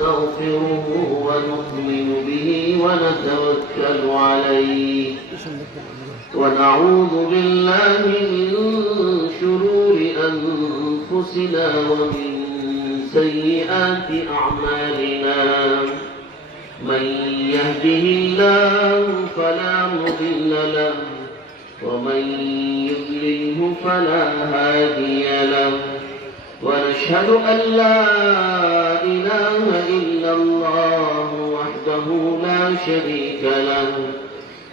ونستغفره ونؤمن به ونتوكل عليه ونعوذ بالله من شرور أنفسنا ومن سيئات أعمالنا من يهده الله فلا مضل له ومن يضلله فلا هادي له ونشهد أن لا إله إلا الله وحده لا شريك له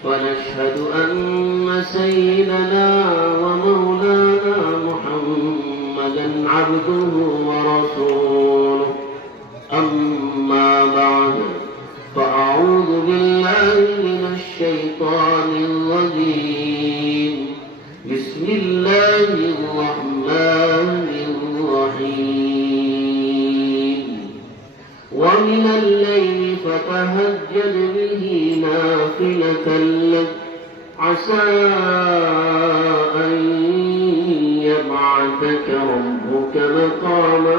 ونشهد أن سيدنا ومولانا محمدا عبده ورسوله أما بعد فأعوذ بالله من الشيطان الرجيم بسم الله الرحمن الرحيم ومن الليل فتهجد به نافلة لك عسى أن يبعثك ربك مقاما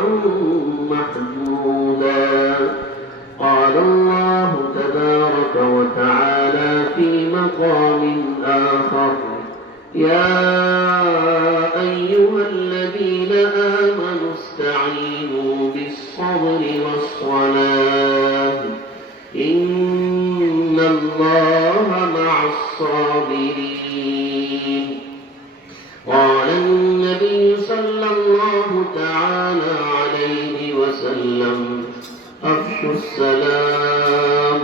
محمودا قال الله تبارك وتعالى في مقام آخر يا أيها الذين آمنوا استعينوا بالصبر والصلاة إن الله مع الصابرين قال النبي صلى الله تعالى عليه وسلم أفشوا السلام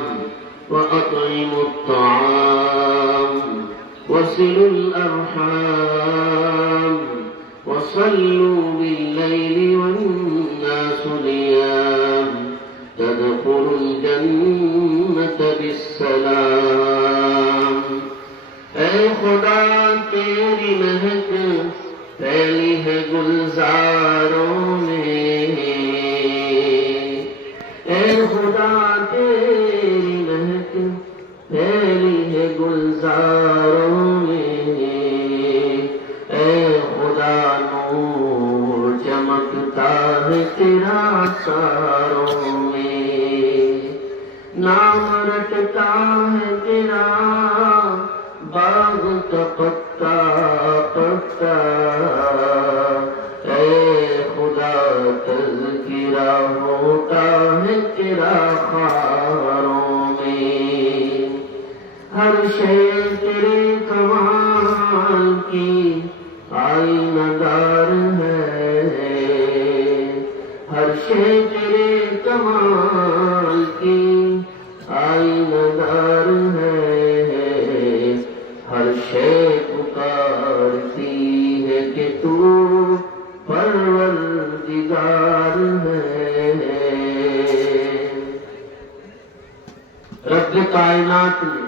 وأطعموا الطعام وصلوا الأرحام وصلوا بالليل والناس نيام تدخلوا الجنة بالسلام اے خدا تیری مہک پھیلی ہے گلزاروں میں اے خدا تیری مہک پھیلی ہے گلزاروں میں اے خدا نور چمکتا ہے تیرا ساروں میں نام رٹتا ہے تیرا باغ کا پتا پتا اے خدا تذکرہ ہوتا ہے تیرا خاروں میں ہر شے تیرے کمال کی آئینہ دار ہے ہر شے تیرے کمال کی آئینہ دار ہے ہر شے پکارتی ہے کہ تو پروردگار ہے رب کائنات نے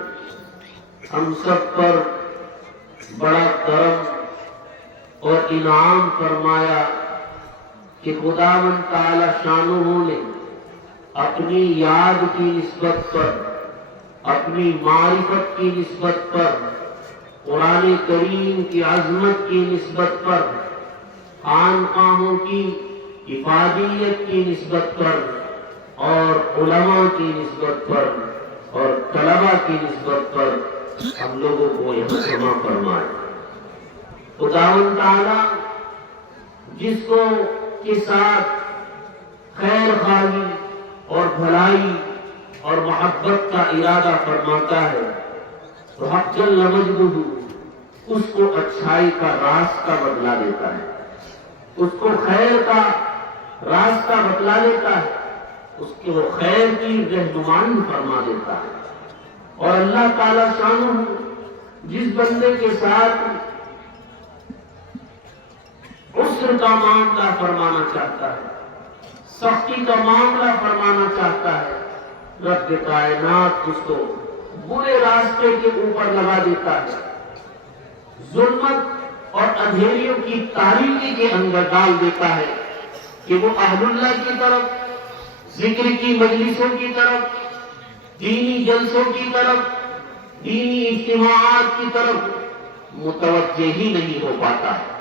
ہم سب پر بڑا کرم اور انعام فرمایا کہ خداوند تعالی شانہ نے اپنی یاد کی نسبت پر اپنی معرفت کی نسبت پر قرآن کریم کی عظمت کی نسبت پر خانقاہوں کی افادیت کی نسبت پر اور علماء کی نسبت پر اور طلباء کی نسبت پر ہم لوگوں کو یہاں جمع فرمائے خداوند تعالی جس کو کے ساتھ خیر خواہی اور بھلائی اور محبت کا ارادہ فرماتا ہے تو حق جل مجدہ اس کو اچھائی کا راستہ بتلا دیتا ہے اس کو خیر کا راستہ بتلا دیتا ہے اس کو خیر کی رہنمائی فرما دیتا ہے اور اللہ تعالی شانہ جس بندے کے ساتھ عسر کا معاملہ فرمانا چاہتا ہے سختی کا معاملہ فرمانا چاہتا ہے رب کائنات اس کو برے راستے کے اوپر لگا دیتا ہے ظلمت اور اندھیریوں کی تاریکی کے اندر ڈال دیتا ہے کہ وہ اہل اللہ کی طرف ذکر کی مجلسوں کی طرف دینی جلسوں کی طرف دینی اجتماعات کی طرف متوجہ ہی نہیں ہو پاتا ہے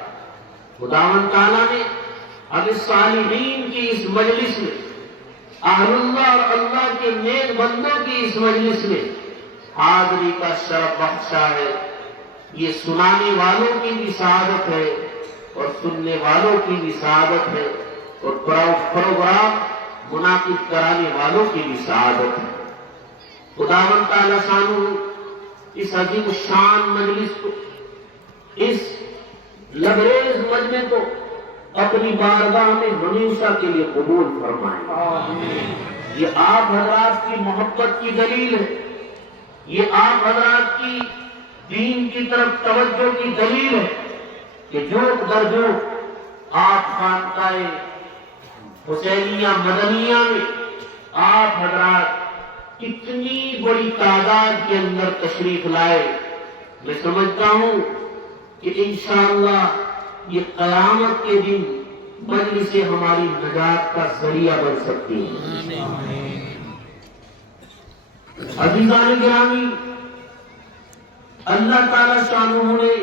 خداوند تعالیٰ نے اب اس صالحین کی اس مجلس میں اہل اللہ اور اللہ کے نیک بندوں کی اس مجلس میں حاضری کا شرف بخشا ہے۔ یہ سنانے والوں کی بھی سعادت ہے اور سننے والوں کی بھی سعادت ہے اور پروگرام منعقد کرانے والوں کی بھی سعادت ہے۔ خداوند تعالیٰ شانہ اس عظیم الشان مجلس کو، اس لبریز مجمع کو اپنی بارگاہ میں ہمیشہ کے لیے قبول فرمائے۔ یہ آپ حضرات کی محبت کی دلیل ہے، یہ آپ حضرات کی دین کی طرف توجہ کی دلیل ہے کہ جوک در جوک آپ خانقاہ حسینیہ مدنیہ میں آپ حضرات کتنی بڑی تعداد کے اندر تشریف لائے۔ میں سمجھتا ہوں کہ انشاءاللہ یہ قیامت کے دن مجلس ہماری نجات کا ذریعہ بن سکتی ہے۔ عزیزان گرامی، اللہ تعالی شانہ نے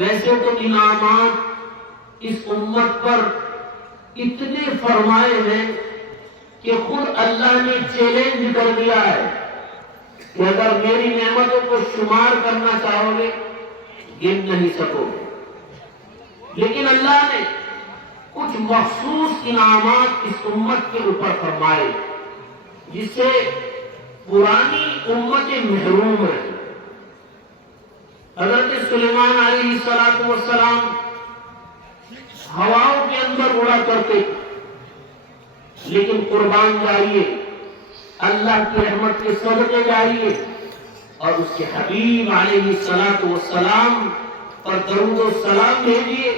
ویسے تو انعامات اس امت پر اتنے فرمائے ہیں کہ خود اللہ نے چیلنج کر دیا ہے کہ اگر میری نعمتوں کو شمار کرنا چاہو گے گن نہیں سکو گے، لیکن اللہ نے کچھ مخصوص انعامات اس امت کے اوپر فرمائے جس سے پرانی امتیں محروم رہی۔ حضرت سلیمان علیہ السلام ہواؤں کے اندر اڑا کرتے تھے، لیکن قربان جائیے اللہ کی رحمت کے صدقے جائیے اور اس کے حبیب علیہ السلام پر درود و سلام بھیجیے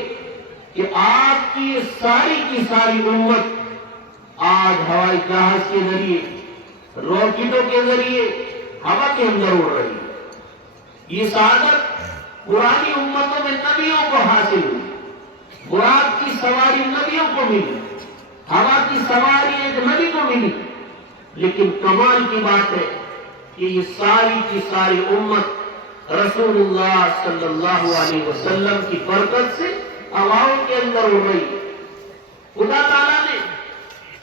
کہ آپ کی ساری امت آج ہوائی جہاز کے ذریعے، راکٹوں کے ذریعے ہوا کے اندر اڑ رہی ہے۔ یہ سعادت پرانی امتوں میں نبیوں کو حاصل ہوئی، براق کی سواری نبیوں کو ملی، ہوا کی سواری ایک نبی کو ملی، لیکن کمال کی بات ہے کہ یہ ساری کی ساری امت رسول اللہ صلی اللہ علیہ وسلم کی برکت سے ہواؤں کے اندر اڑ رہی۔ خدا تعالیٰ نے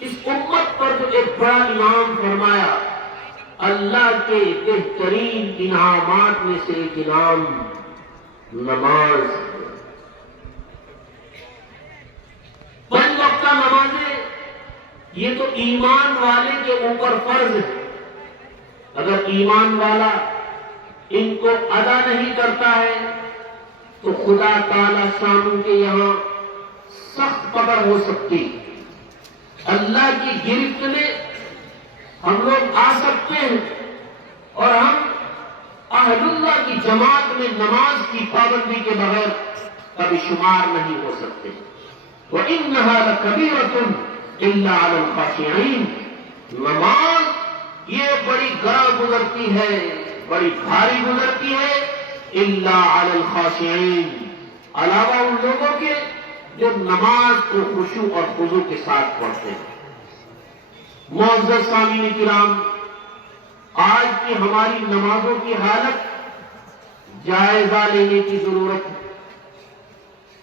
اس امت پر جو ایک بڑا انعام فرمایا، اللہ کے بہترین انعامات میں سے ایک انعام نماز۔ 5 وقتہ نمازیں یہ تو ایمان والے کے اوپر فرض ہے۔ اگر ایمان والا ان کو ادا نہیں کرتا ہے تو خدا تعالی شانہ کے یہاں سخت پکڑ ہو سکتی، اللہ کی گرفت میں ہم لوگ آ سکتے ہیں اور ہم اہل اللہ کی جماعت میں نماز کی پابندی کے بغیر کبھی شمار نہیں ہو سکتے۔ وَإِنَّهَا لَكَبِيرَةٌ إِلَّا عَلَى الْخَاشِعِينَ، نماز یہ بڑی گراں گزرتی ہے، بڑی بھاری گزرتی ہے، إِلَّا عَلَى الْخَاشِعِينَ، علاوہ ان لوگوں کے جو نماز کو خشوع اور خضوع کے ساتھ پڑھتے ہیں۔ معزز سامعین کرام، آج کی ہماری نمازوں کی حالت جائزہ لینے کی ضرورت ہے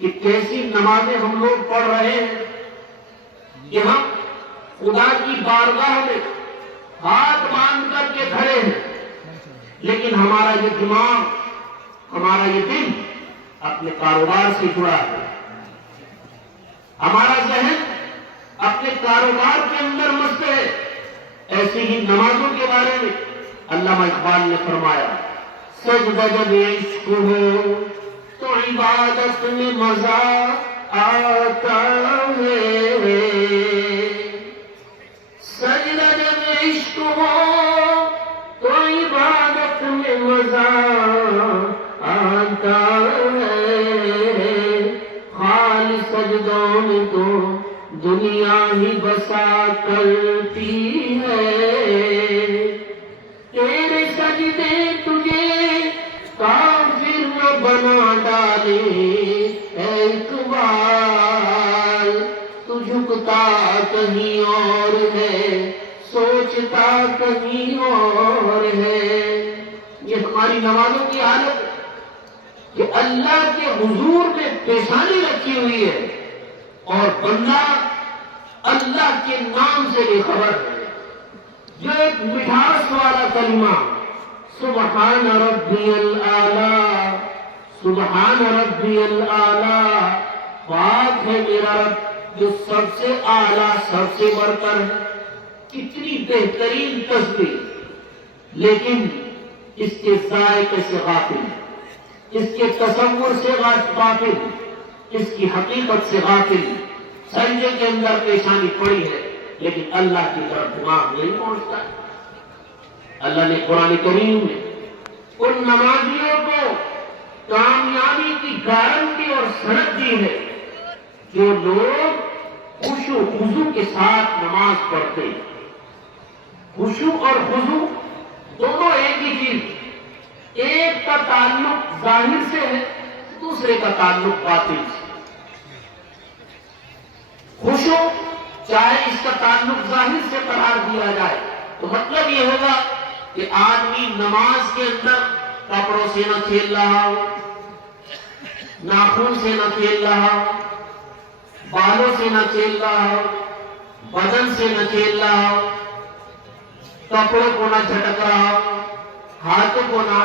کہ کیسی نمازیں ہم لوگ پڑھ رہے ہیں کہ ہم خدا کی بارگاہ میں ہاتھ باندھ کر کے کھڑے ہیں، لیکن ہمارا یہ دماغ، ہمارا یہ دل اپنے کاروبار سے جڑا ہے، ہمارا ذہن اپنے کاروبار کے اندر مست ہے۔ ایسی ہی نمازوں کے بارے میں علامہ اقبال نے فرمایا، سجدہ جب عشق ہو تو عبادت میں مزہ آتا ہے، سجدہ جب عشق ہو تو عبادت میں مزہ آتا ہے، خالی سجدوں میں تو دنیا ہی بسا کرتی ہے، تیرے سجدے تجھے کافر نہ بنا ڈالے، اے اقبال تو جھکتا کہیں اور ہے، سوچتا کہیں اور ہے۔ یہ ہماری نمازوں کی حالت ہے کہ اللہ کے حضور میں پیشانی رکھی ہوئی ہے اور بندہ اللہ کے نام سے بے خبر ہے، جو ایک مٹھاس والا کلمہ سبحان ربی الاعلی، سبحان ربی الاعلی، پاک ہے میرا رب جو سب سے اعلیٰ سب سے بڑھ کر ہے۔ کتنی بہترین تسبیح، لیکن اس کے ذائقے سے غافل، اس کے تصور سے غافل، اس کی حقیقت سے غافل۔ سجدے کے اندر پیشانی پڑی ہے لیکن اللہ کی طرف دماغ نہیں پہنچتا۔ اللہ نے قرآن کریم میں ان نمازیوں کو کامیابی کی گارنٹی اور سند دی ہے جو لوگ خشوع و خضوع کے ساتھ نماز پڑھتے ہیں۔ خشوع اور خضوع دونوں ایک ہی چیز، ایک کا تعلق ظاہر سے ہے، دوسرے کا تعلق باطن سے۔ خشوع چاہے اس کا تعلق ظاہر سے قرار دیا جائے تو مطلب یہ ہوگا کہ آدمی نماز کے اندر کپڑوں سے نہ کھیل رہا ہو، ناخن سے نہ کھیل رہا ہو، بالوں سے نہ کھیل رہا ہو، بدن سے نہ کھیل رہا ہو، کپڑوں کو نہ جھٹک رہا ہو، ہاتھوں کو نہ